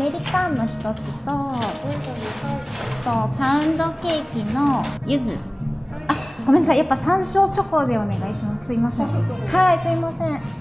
メリカンの一つと、パウンドケーキの柚子。あ、ごめんなさい。やっぱ山椒チョコでお願いします。すいません。はい、すいません。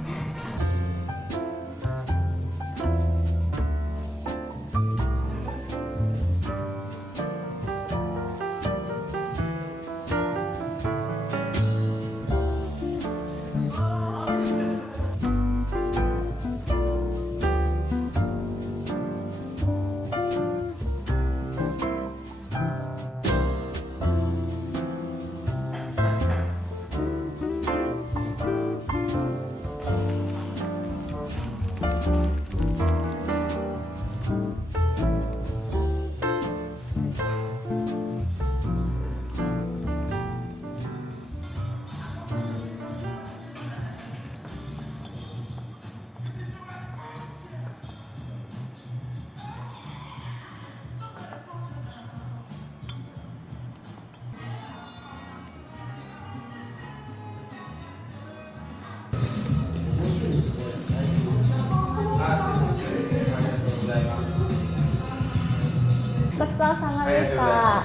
ごちそうさまでした。あ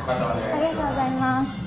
りがとうございます。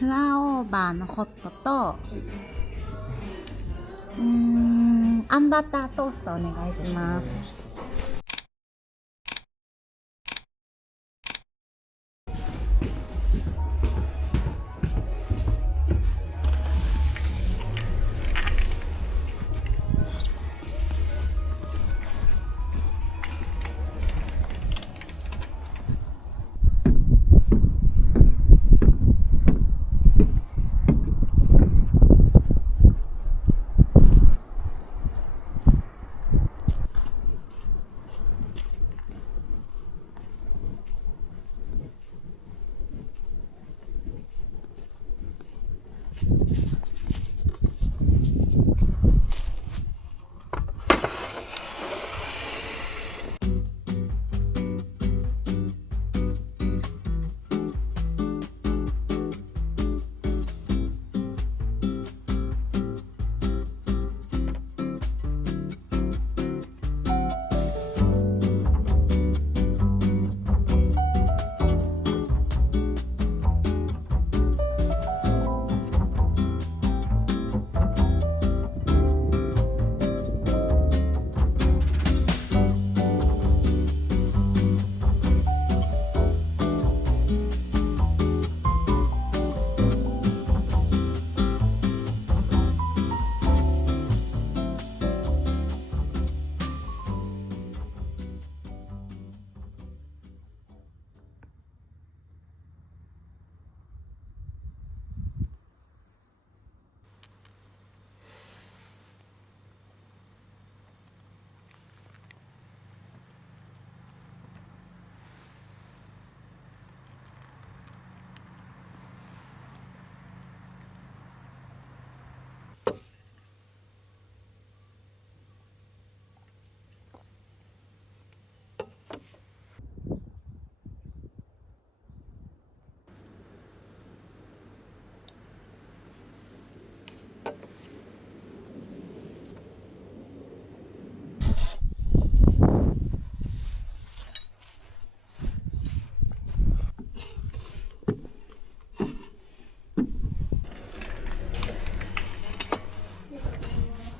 フラオーバーのホットとあんバタートーストお願いします。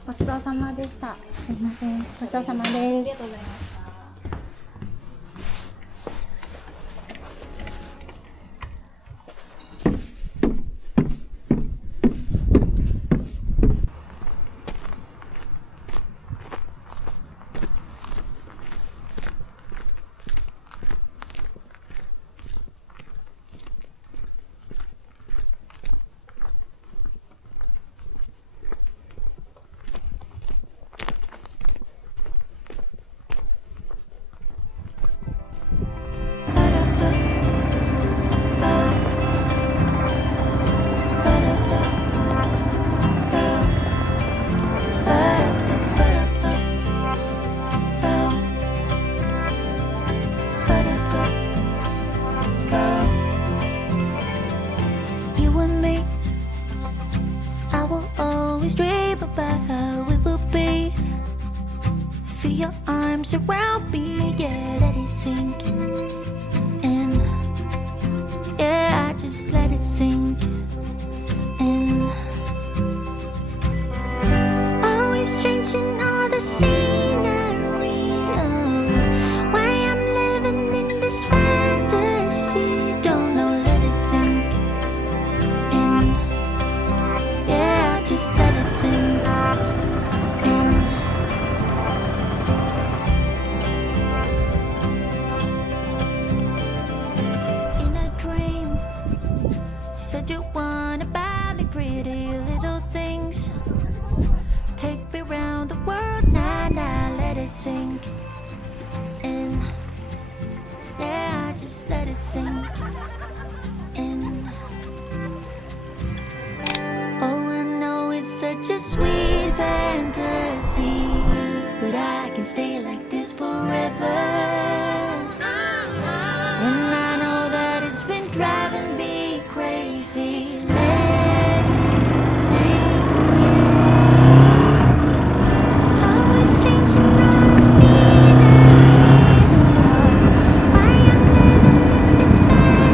ごちそうさまでした。すいません。ごちそうさまです。ありがとうございます。Around me, yeah, let it sink in. Yeah, I just let it sink in. Always changing all the scenery. Oh, why I'm living in this fantasy? Don't know, let it sink in. Yeah, I just let it sink in. Said you wanna buy me pretty little things. Take me around the world, nah, nah, let it sink in. Yeah, I just let it sink in. Oh, I know it's such a sweet fantasy, but I can stay like this forever. And I know that it's been driving me crazy. Let it sink in. Always changing all the scenery. Why I'm living in this fantasy.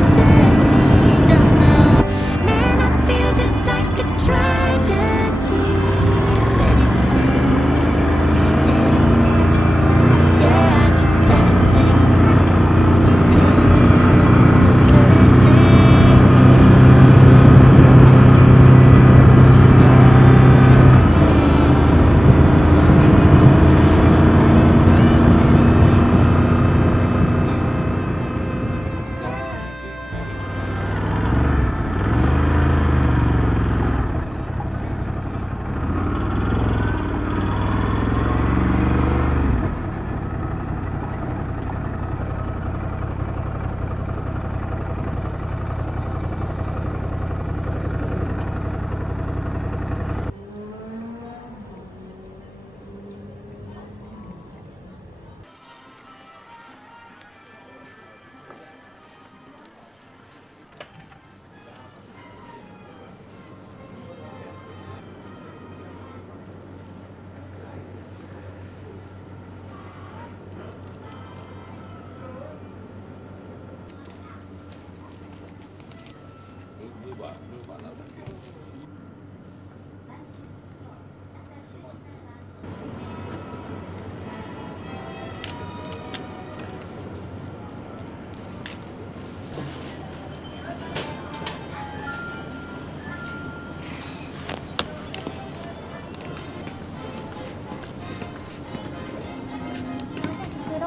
袋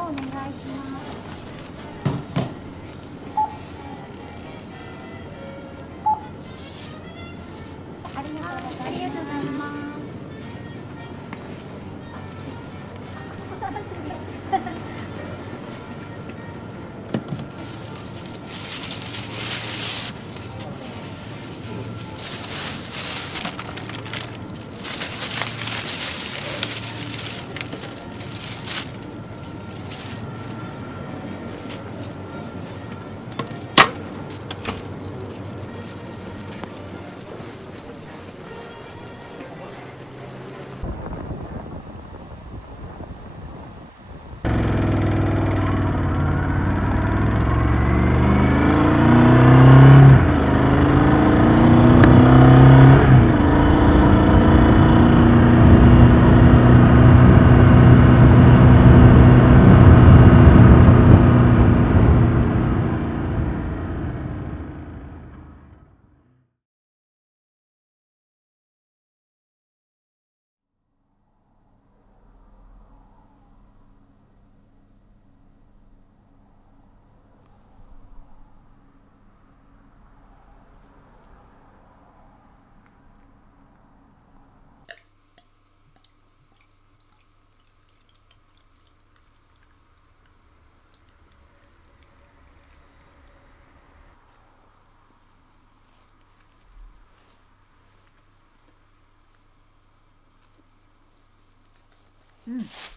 お願いします。ありがとうございます。うん。